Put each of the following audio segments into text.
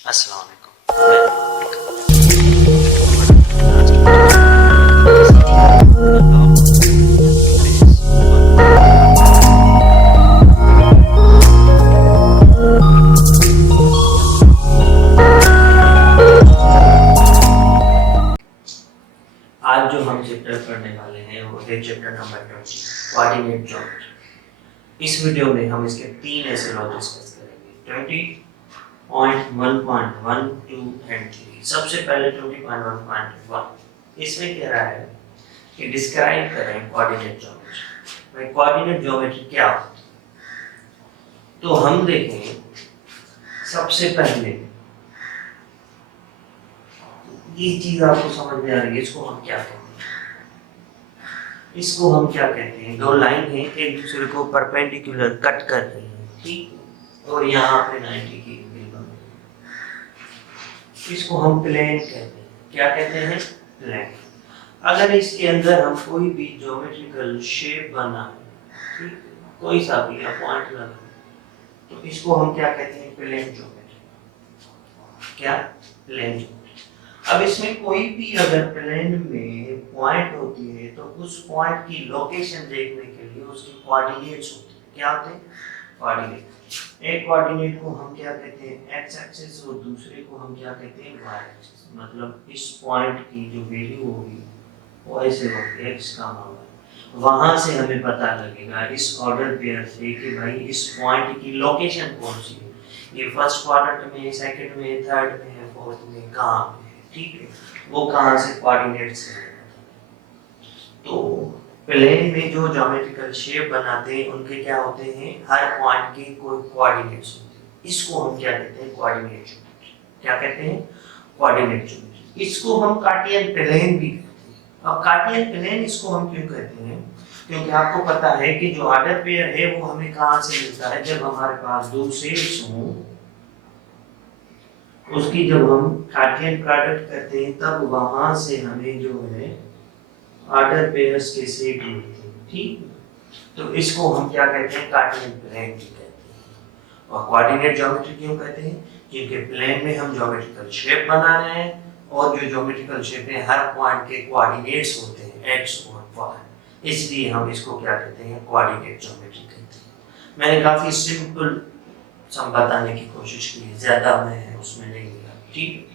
अस्सलाम वालेकुम। आज जो हम चैप्टर पढ़ने वाले हैं वो है चैप्टर नंबर 20 कोऑर्डिनेट ज्योमेट्री। इस वीडियो में हम इसके 3 ऐसे लॉ डिस्कस करेंगे 20.1.1, 2 एंड 3। सबसे पहले 20.1.1 इसमें कह रहा है कि डिस्क्राइब करें कोऑर्डिनेट ज्योमेट्री। भाई कोऑर्डिनेट ज्योमेट्री क्या होती है? तो हम देखें सबसे पहले ये चीज आपको समझ में आ रही है, इसको हम क्या कहते हैं? इसको हम क्या कहते हैं? दो लाइन है एक दूसरे को परपेंडिकुलर कट कर रही है, ठीक, और यहाँ पे 90 की एंगल बन रही है। इसको हम प्लेन कहते हैं। क्या कहते हैं? प्लेन। अगर इसके अंदर हम कोई भी ज्योमेट्रिकल शेप बनाए, ठीक, कोई सा भी पॉइंट लगा, तो इसको हम क्या कहते हैं? Plane geometry. क्या? Plane geometry. अब इसमें कोई भी अगर प्लेन में पॉइंट होती है तो उस पॉइंट की लोकेशन देखने के लिए उसके कोऑर्डिनेट्स होते हैं। क्या होते हैं? कोऑर्डिनेट। एक कोऑर्डिनेट को हम क्या कहते हैं? एक्स एक्सिस, और दूसरे को हम क्या कहते हैं? Y axis. मतलब इस पॉइंट की जो वैल्यू होगी वो ऐसे होगी, एक्स का मान वहां से हमें पता लगेगा इस ऑर्डर पेयर से कि भाई इस पॉइंट की लोकेशन कौन सी है। ये फर्स्ट क्वाड्रेंट में, सेकंड में, थर्ड में है, फोर्थ में, कहाँ पे है, ठीक है, वो कहाँ से कोऑर्डिनेट्स है। तो प्लेन में जो ज्योमेट्रिकल शेप बनाते हैं उनके क्या होते हैं? हर पॉइंट के कोई कोऑर्डिनेट्स होते हैं। इसको हम क्या कहते हैं? Coordinate geometry. क्या कहते हैं? Coordinate geometry. इसको हम कार्टियन प्लेन भी कहते हैं। अब कार्टियन प्लेन इसको हम क्यों कहते हैं? क्योंकि आपको पता है कि जो ऑर्डर पेयर है वो हमें कहाँ से मिलता है? जब हमारे पास दो शेप्स हों, उसकी जब हम कार्टियन प्रोडक्ट करते हैं तब वहां से हमें जो है ऑर्डर पेयर्स के सेट मिलते हैं, ठीक। तो इसको हम क्या कहते हैं? कार्टियन प्लेन भी कहते हैं। और कोऑर्डिनेट ज्योमेट्री क्यों कहते हैं? क्योंकि प्लेन में हम ज्योमेट्रिकल शेप बना रहे हैं और जो ज्योमेट्रिकल शेप में हर पॉइंट के कोऑर्डिनेट्स होते हैं एक्स और वाई, इसलिए हम इसको क्या कहते हैं? कोऑर्डिनेट ज्योमेट्री कहते हैं। मैंने काफी सिंपल सम बताने की कोशिश की है, ज्यादा मैं उसमें नहीं गया, ठीक।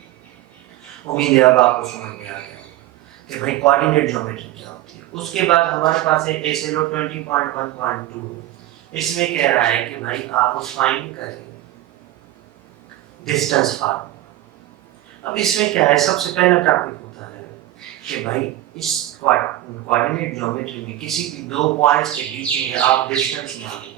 उम्मीद है अब आपको समझ में आ गया कि भाई कोऑर्डिनेट ज्योमेट्री क्या होती है। उसके बाद हमारे पास है एसएलओ 20.1.2। इसमें कह रहा है कि भाई आप फाइंड करें डिस्टेंस फार्मूला। अब इसमें क्या है? सबसे पहला टॉपिक होता है कि भाई इस कोऑर्डिनेट ज्योमेट्री में किसी भी दो पॉइंट्स के बीच में आप डिस्टेंस मालूम।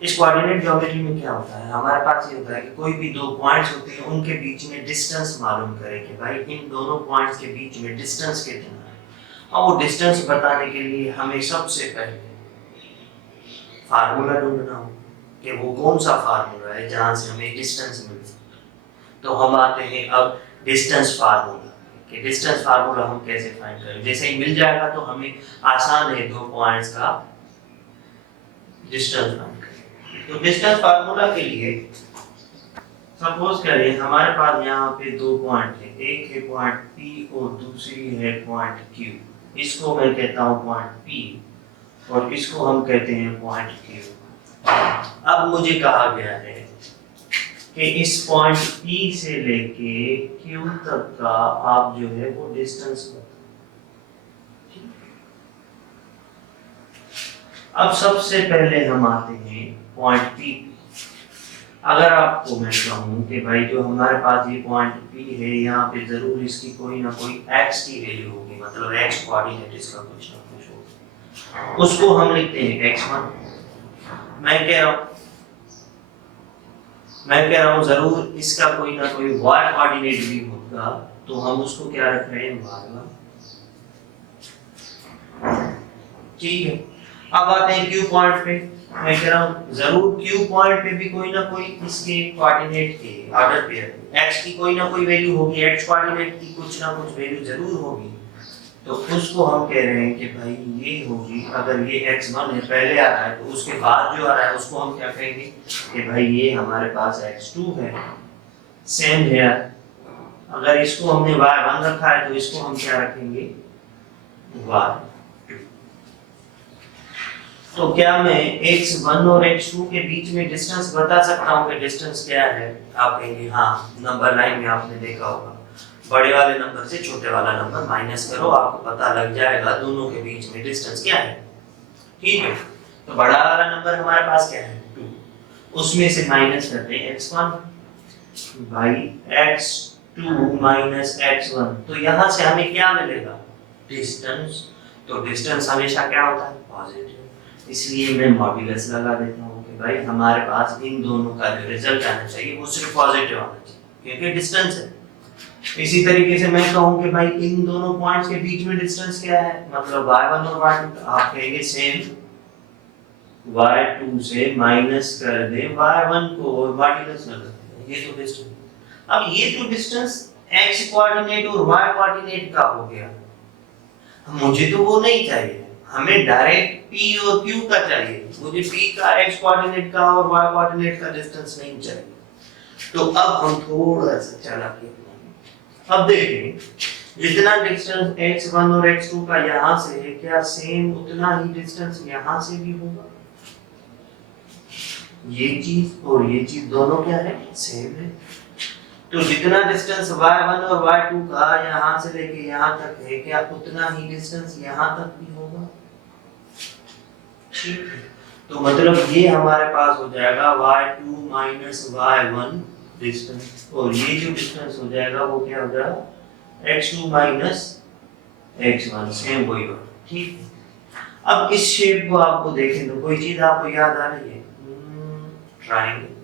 इस कोऑर्डिनेट ज्योमेट्री में क्या होता है? हमारे पास ये होता है कि कोई भी दो पॉइंट्स होते हैं उनके बीच में डिस्टेंस मालूम करें कि भाई इन दोनों पॉइंट्स के बीच में डिस्टेंस कितना है। और वो डिस्टेंस बताने के लिए हमें सबसे पहले फार्मूला ढूंढना हो कि वो कौन सा फार्मूला है जहां से हमें डिस्टेंस मिल सकता है। तो हम आते हैं अब डिस्टेंस फार्मूला कि डिस्टेंस फार्मूला हम कैसे फाइंड करें। जैसे ही मिल जाएगा तो हमें आसान है दो पॉइंट्स का डिस्टेंस फाइंड करना। तो डिस्टेंस फार्मूला के लिए सपोज करें हमारे पास यहाँ पे दो पॉइंट है, एक है पॉइंट P और दूसरी है पॉइंट Q। इसको मैं कहता हूँ पॉइंट P और इसको हम कहते हैं पॉइंट Q। अब मुझे कहा गया है कि इस पॉइंट P से लेके Q तक का आप जो है वो डिस्टेंस बताओ। अब सबसे पहले हम आते हैं पॉइंट P। अगर आपको मैं कहूं कि भाई जो हमारे पास ये पॉइंट P है यहाँ पे जरूर इसकी कोई ना कोई x की वैल्यू होगी, मतलब x कोऑर्डिनेट इसका कुछ ना कुछ होगा, उसको हम लिखते हैं x1। मैं कह रहा हूँ जरूर इसका कोई ना कोई y कोऑर्डिनेट भी होगा, तो हम उसको क्या रख रहे हैं? y1, ठीक है। अब आते हैं Q पॉइंट पे। मैं कह रहा हूँ जरूर Q पॉइंट पे भी कोई ना कोई इसके कोऑर्डिनेट के ऑर्डर पेयर x की कोई ना कोई वैल्यू होगी, x कोऑर्डिनेट की कुछ ना कुछ वैल्यू जरूर होगी। तो उसको हम कह रहे हैं कि भाई ये होगी, अगर ये x1 है पहले आ रहा है तो उसके बाद जो आ रहा है उसको हम क्या कहेंगे कि भाई ये हमारे पास x2 है। सेम है। अगर इसको हमने y1 रखा है तो इसको हम क्या रखेंगे, y2। तो क्या मैं x1 और x2 के बीच में डिस्टेंस बता सकता हूँ कि डिस्टेंस क्या है? आप कहेंगे हाँ, नंबर लाइन में आपने देखा होगा, बड़े वाले नंबर से छोटे वाला नंबर माइनस करो, आपको पता लग जाएगा दोनों के बीच में डिस्टेंस क्या है। ठीक है, तो बड़ा वाला नंबर हमारे पास क्या है, 2, उसमें से माइनस करते हैं x1 by x2 minus x1, तो यहां से हमें क्या मिलेगा, डिस्टेंस। तो डिस्टेंस हमेशा क्या होता है, पॉजिटिव, इसलिए मैं मॉड्यूलस लगा देता हूँ कि भाई हमारे पास इन दोनों का जो रिजल्ट आना चाहिए वो सिर्फ पॉजिटिव आना चाहिए, क्योंकि डिस्टेंस है। इसी तरीके से मैं कहूँ कि भाई इन दोनों पॉइंट्स के बीच में डिस्टेंस क्या है, मतलब y1 और y2, आप कहेंगे सेम, y2 से माइनस कर दे y1 को और मॉड्यूलस लगा दे, ये तो डिस्टेंस। अब ये तो डिस्टेंस x कोऑर्डिनेट और y कोऑर्डिनेट का हो गया, मुझे तो वो नहीं चाहिए, हमें डायरेक्ट p और q का चाहिए, मुझे p का x कोऑर्डिनेट का और y कोऑर्डिनेट का डिस्टेंस नहीं चाहिए। तो अब हम थोड़ा सा चालाकी अपनाएंगे। अब देखें, जितना डिस्टेंस x1 और x2 का यहाँ से है, क्या सेम उतना ही डिस्टेंस यहाँ से भी होगा? ये चीज और ये चीज दोनों क्या है, सेम है। तो जितना डिस्टेंस y1 और y2 का यहाँ से लेके यहाँ तक है, क्या उतना ही डिस्टेंस यहाँ तक भी होगा? ठीक है, तो मतलब ये हमारे पास हो जाएगा y2 माइनस y1 डिस्टेंस, और ये जो डिस्टेंस हो जाएगा वो क्या हो जाएगा, x2 माइनस x1, सेम वही बात। ठीक है, अब इस शेप को आपको देखें तो कोई चीज आपको याद आ रही है, ट्रायंगल,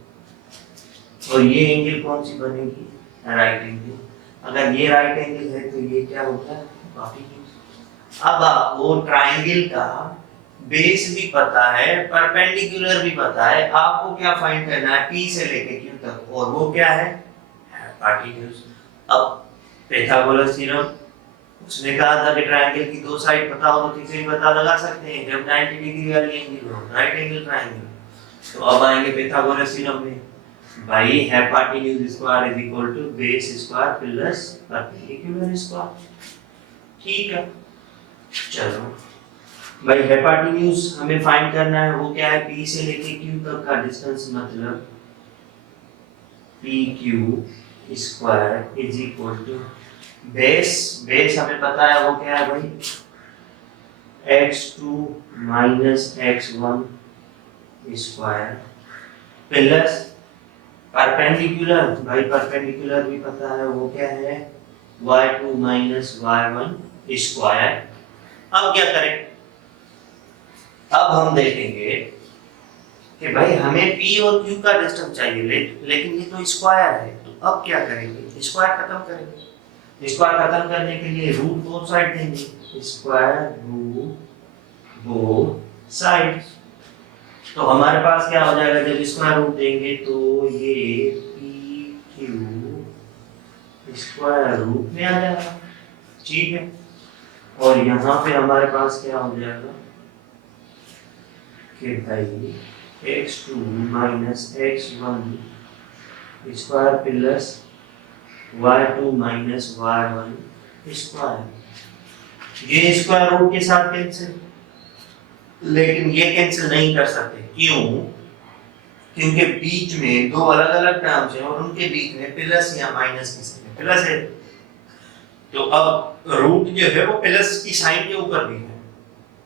और ये एंगल कौन सी बनेगी, राइट एंगल। अगर ये राइट एंगल है तो ये क्या होता है, हाइपोटेन्यूज। अब आपको ट्रायंगल का बेस भी पता है, परपेंडिकुलर भी पता है, आपको क्या फाइंड करना है, P से लेके Q तक, और वो क्या है, हाइपोटेन्यूज। अब पाइथागोरस थ्योरम, उसने कहा था कि ट्रायंगल की दो साइड पता हो तो तीसरी पता लगा सकते हैं जब 90 डिग्री वाली एंगल हो, राइट एंगल ट्रायंगल। तो अब आएंगे पाइथागोरस थ्योरम में, भाई hypotenuse square is equal to base square plus perpendicular square. ठीक है, चलो भाई हाइपोटेन्यूज हमें फाइंड करना है, वो क्या है, P से लेके Q तक का डिस्टेंस, मतलब PQ square is equal to base हमें पता है वो क्या है भाई, x2 minus x1 square plus perpendicular, भाई परपेंडिकुलर भी पता है वो क्या है, y2 माइनस y1 स्क्वायर। अब क्या करें, अब हम देखेंगे कि भाई हमें P और Q का डिस्टेंस चाहिए, लेकिन ये तो स्क्वायर है, तो अब क्या करेंगे, स्क्वायर खत्म करेंगे। स्क्वायर खत्म करने के लिए रूट बोथ साइड देंगे, स्क्वायर रूट बोथ साइड्स। तो हमारे पास क्या हो जाएगा, जब स्क्वायर रूट देंगे तो ये PQ स्क्वायर रूट में आ जाएगा। ठीक है, और यहाँ पे हमारे पास क्या हो जाएगा कि भाई x2 minus x1 square plus y2 minus y1 square. ये स्क्वायर रूट के साथ कैंसिल, लेकिन ये कैंसिल नहीं कर सकते, क्यों, क्योंकि बीच में दो अलग अलग टर्म्स हैं और उनके बीच में प्लस या माइनस की साइन प्लस है, तो अब रूट जो है वो प्लस की साइन के ऊपर भी है,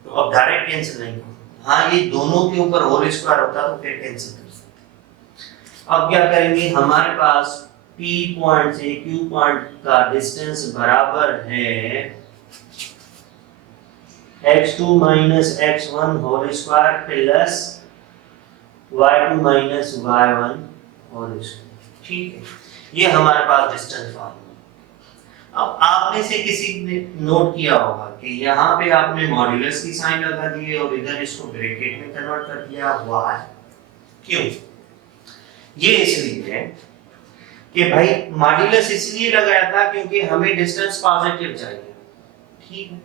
तो अब डायरेक्ट कैंसिल नहीं होगा। हाँ, ये दोनों के ऊपर होल स्क्वायर होता तो फिर कैंसिल कर सकते। अब क्या करेंगे, हमारे पास P पॉइंट से Q पॉइंट का डिस्टेंस बराबर है x2 minus x1 whole square plus y2 minus y1 whole square. ठीक है, ये हमारे पास डिस्टेंस फार्मूला। अब आप में से किसी ने नोट किया होगा कि यहाँ पे आपने मॉड्यूलस की साइन लगा दी है और इधर इसको ब्रैकेट में कन्वर्ट कर दिया, वाई क्यों? ये इसलिए है कि भाई मॉड्यूलस इसलिए लगाया था क्योंकि हमें डिस्टेंस पॉजिटिव चाहिए। ठीक है,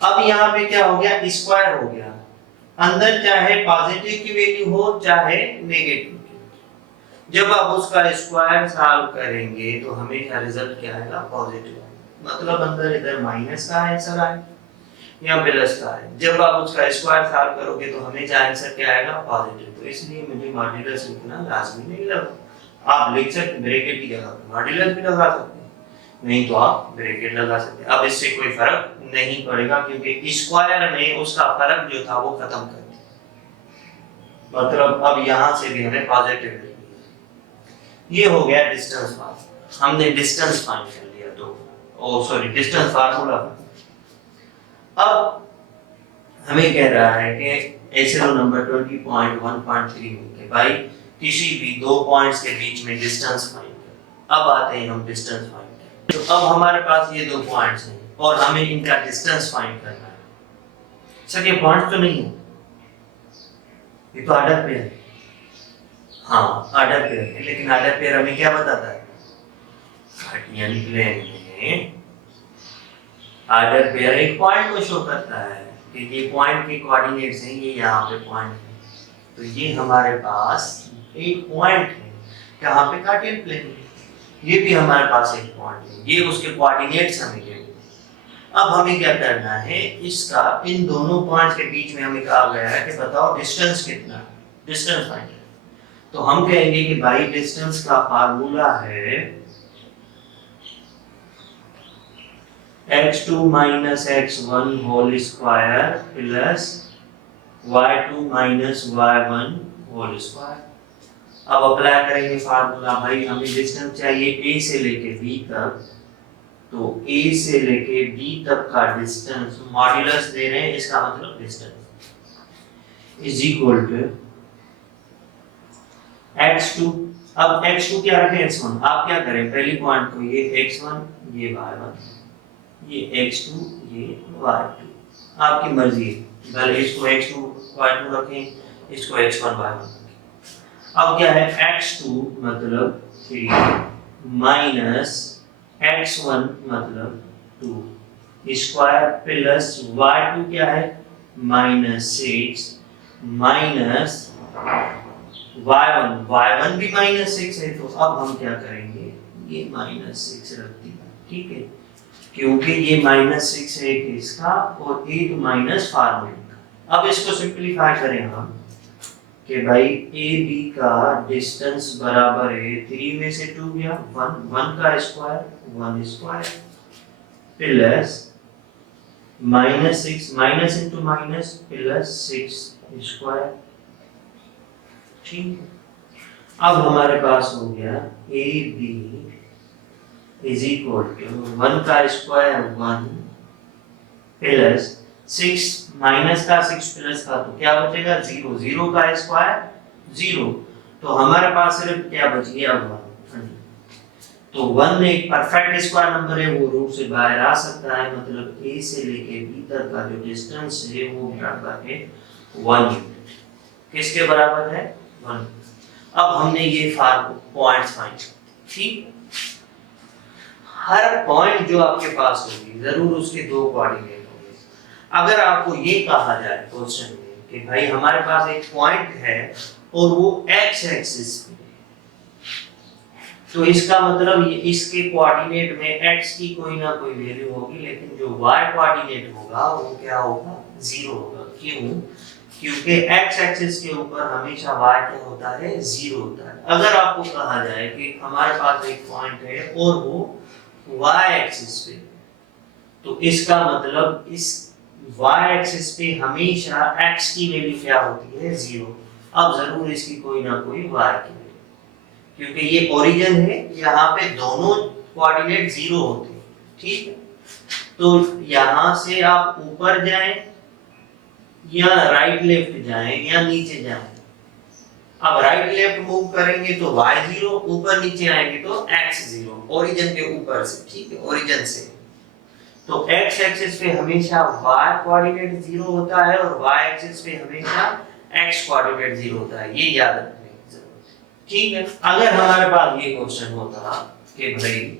अब यहाँ पे क्या हो गया, स्क्वायर हो गया, अंदर चाहे पॉजिटिव की वैल्यू हो चाहे नेगेटिव, जब आप उसका स्क्वायर सॉल्व करेंगे तो हमेशा रिजल्ट क्या आएगा? पॉजिटिव। मतलब अंदर इधर माइनस का आंसर आए या प्लस का है। जब आप उसका स्क्वायर सॉल्व करोगे तो हमेशा आंसर क्या आएगा? पॉजिटिव। तो इसलिए मुझे मॉड्यूलस लिखना लाजमी नहीं लगा। आप लिख सकते ब्रैकेट की जगह पे मॉड्यूलस भी लगा सकते हैं, नहीं तो आप ब्रैकेट लगा सकते हैं। अब इससे कोई फर्क नहीं पड़ेगा क्योंकि स्क्वायर में उसका फर्क जो था वो खत्म कर दिया। मतलब अब यहां से भी हमें पॉजिटिव लिखना है। ये हो गया डिस्टेंस फार्मूला। हमने डिस्टेंस फाइंड कर लिया। तो डिस्टेंस फार्मूला। अब हमें कह रहा है कि एसएलओ नंबर 20.1.3 में कि भाई किसी भी दो पॉइंट्स के बीच में डिस्टेंस फाइंड कर। अब आते हैं हम डिस्टेंस फाइंड कर। तो अब हमारे पास ये दो पॉइंट्स हैं और हमें इनका डिस्टेंस फाइंड करना है। सर ये पॉइंट्स तो नहीं है, ये तो आर्डर पेयर है। हाँ आर्डर पेयर है, लेकिन आर्डर पेयर हमें क्या बताता है? कार्टेशियन प्लेन में आर्डर पेयर एक पॉइंट को शो करता है कि ये पॉइंट के कोऑर्डिनेट्स हैं, ये यहाँ पे पॉइंट है। तो ये हमारे पास एक पॉइंट है, यहाँ पे कार्टेशियन प्लेन है। ये भी हमारे पास एक पॉइंट है, ये उसके कोऑर्डिनेट्स हमें दे दिए। अब हमें क्या करना है? इसका इन दोनों पॉइंट्स के बीच में हमें कहा गया है कि बताओ डिस्टेंस कितना है, डिस्टेंस फाइंड करो। तो हम कहेंगे कि भाई डिस्टेंस का फार्मूला है x2 minus x1 whole square plus y2 minus y1 whole square। अब अप्लाई करेंगे फार्मूला। भाई हमें डिस्टेंस चाहिए a से लेके b तक, तो a से लेके b तक का डिस्टेंस मॉड्यूलस दे रहे हैं, इसका मतलब distance is equal to x2। अब x2 क्या रखें? x1। आप क्या करें? पहली पॉइंट को ये x1 ये y1 ये x2 ये y2, आपकी मर्जी है। भले इसको x2 y2 रखें, इसको x1 y1 रखें। अब क्या है? x2 मतलब 3 माइनस x1 मतलब 2 स्क्वायर प्लस y2 क्या है? -6 माइनस y1 भी -6 है। तो अब हम क्या करेंगे? ये -6 रख दिया, ठीक है, क्योंकि ये -6 है इसका और 8 माइनस फार्मूला का। अब इसको सिंपलीफाई करें हम कि भाई ए बी का डिस्टेंस बराबर है 3 में से 2 गया 1 का square 1 square plus -6 minus into minus plus 6 square. ठीक है, अब हमारे पास हो गया A B is equal to 1 का स्क्वायर 1 प्लस 6 माइनस का 6 प्लस का, तो क्या बचेगा? 0। 0 का स्क्वायर 0, तो हमारे पास सिर्फ क्या बच गया? 1। तो 1 एक परफेक्ट स्क्वायर नंबर है, वो रूट से बाहर आ सकता है। मतलब a से लेके b तक का जो डिस्टेंस है वो बराबर है 1 यूनिट। किसके बराबर है? 1। अब हमने ये पॉइंट्स फाइंड, ठीक। हर पॉइंट जो आपके पास होगी जरूर उसके दो कोऑर्डिनेट होंगे। अगर आपको ये कहा जाए क्वेश्चन में कि भाई हमारे पास एक पॉइंट है और वो x एक्सिस पे है, तो इसका मतलब ये इसके कोऑर्डिनेट में x की कोई ना कोई वैल्यू होगी, लेकिन जो y कोऑर्डिनेट होगा वो क्या होगा? 0 होगा। क्यों? क्योंकि x एक्सिस के ऊपर हमेशा y क्या होता है? 0 होता है। अगर आपको कहा जाए कि हमारे पास एक पॉइंट है और वो y एक्सिस पे, तो इसका मतलब इस y एक्सिस पे हमेशा x की वैल्यू क्या होती है? 0। अब जरूर इसकी कोई ना कोई y की वैल्यू, क्योंकि ये ओरिजिन है, यहाँ पे दोनों कोऑर्डिनेट 0 होते हैं, ठीक है। तो यहाँ से आप ऊपर जाएं या राइट लेफ्ट जाएं या नीचे जाएं। अब राइट लेफ्ट मूव करेंगे तो y 0, ऊपर नीचे आएंगे तो x 0, ओरिजिन के ऊपर से, ठीक है, ओरिजिन से। तो x एक्सिस पे हमेशा y कोऑर्डिनेट 0 होता है और y एक्सिस पे हमेशा x कोऑर्डिनेट 0 होता है, ये याद रखने की जरूरत है, ठीक है। अगर हमारे पास ये क्वेश्चन होता कि भाई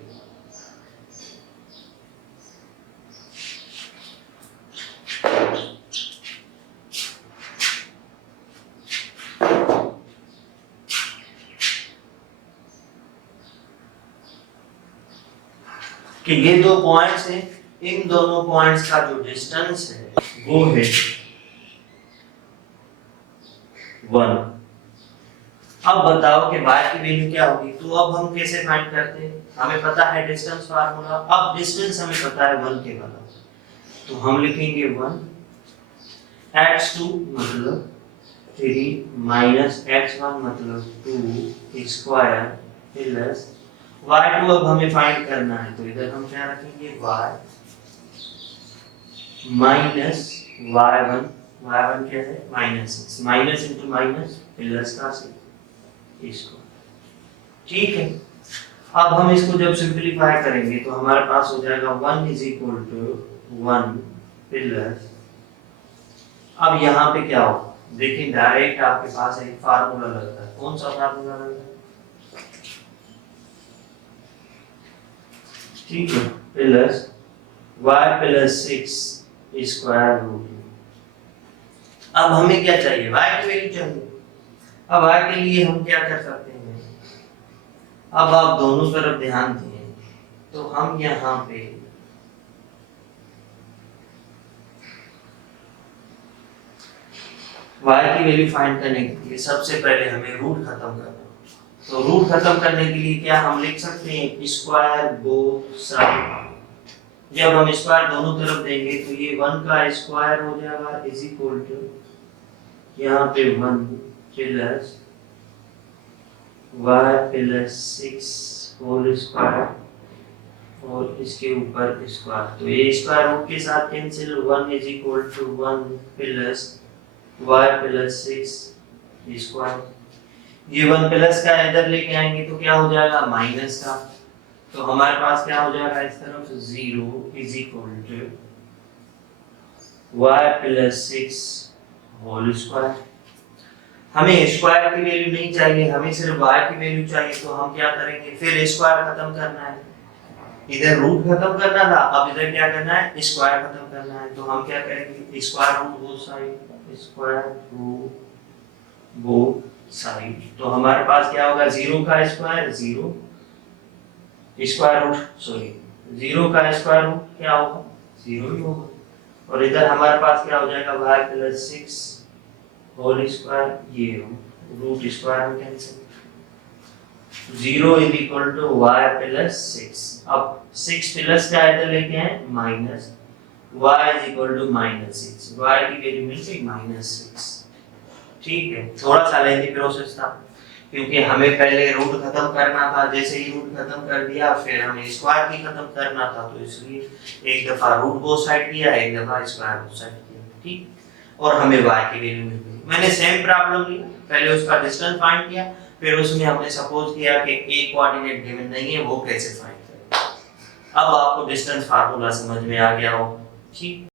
कि ये दो पॉइंट्स हैं, इन दोनों पॉइंट्स का जो डिस्टेंस है वो है 1। अब बताओ कि y की वैल्यू क्या होगी। तो अब हम कैसे फाइंड करते हैं, हमें पता है डिस्टेंस फार्मूला। अब डिस्टेंस हमें पता है 1 के बराबर, तो हम लिखेंगे 1 x2 मतलब 3 माइनस x1 मतलब 2 स्क्वायर प्लस y2 अब हमें फाइंड करना है, तो इधर हम क्या रखेंगे y माइनस y1 क्या है -6, माइनस इंटू माइनस प्लस का 6 इसको। ठीक है, अब हम इसको जब सिंपलीफाई करेंगे तो हमारे पास हो जाएगा 1 इज इक्वल टू 1 प्लस, अब यहाँ पे क्या होगा देखिए, डायरेक्ट आपके पास एक फार्मूला लगता है। कौन सा फार्मूला लगता है? ठीक है, plus y plus 6 square root. अब हमें क्या चाहिए, y की वैल्यू चाहिए। अब y के लिए हम क्या कर सकते हैं, अब आप दोनों तरफ ध्यान दें तो हम यहाँ पे y की वैल्यू फाइंड करने के लिए सबसे पहले हमें रूट खत्म करना। तो रूट खत्म करने के लिए क्या हम लिख सकते हैं, स्क्वायर बोथ साइड। जब हम स्क्वायर दोनों तरफ देंगे तो ये 1 का स्क्वायर हो जाएगा इज इक्वल टू यहाँ पे 1 plus y plus 6 whole square और इसके ऊपर स्क्वायर। तो ये स्क्वायर रूट के साथ cancel, 1 is equal to 1 plus y plus 6 square. ये 1 प्लस का इधर लेके आएंगे तो क्या हो जाएगा, माइनस का। तो हमारे पास क्या हो जाएगा इस तरफ 0 is equal to y plus 6 whole square. हमें स्क्वायर की वैल्यू नहीं चाहिए, हमें सिर्फ y की वैल्यू चाहिए। तो हम क्या करेंगे, फिर स्क्वायर खत्म करना है। इधर रूट खत्म करना था, अब इधर क्या करना है, स्क्वायर खत्म करना है। तो हम क्या करेंगे, square root both side, square root both side. तो हमारे पास क्या होगा, 0 का स्क्वायर 0 स्क्वायर रूट, सॉरी 0 का स्क्वायर रूट क्या होगा, 0 ही होगा। और इधर हमारे पास क्या हो जाएगा, y प्लस 6 होल स्क्वायर, ये रूट स्क्वायर में cancel. 0 is equal to y plus 6। अब 6 प्लस का इधर लेके आए minus, y is equal to -6, y की वैल्यू मिल गई -6। ठीक है, थोड़ा सा लेंथी प्रोसेस था क्योंकि हमें पहले रूट खत्म करना था। जैसे ही रूट खत्म कर दिया फिर हमें स्क्वायर भी खत्म करना था, तो इसलिए एक दफा रूट बोथ साइड किया, एक दफा स्क्वायर बोथ साइड किया। ठीक, और हमें y की वैल्यू मिल गई। मैंने सेम प्रॉब्लम लिया, पहले उसका डिस्टेंस फाइंड किया, फिर उसमें हमने सपोज किया कि a कोऑर्डिनेट गिवन नहीं है, वो कैसे फाइंड करें। अब आपको डिस्टेंस फार्मूला समझ में आ गया होगा। ठीक।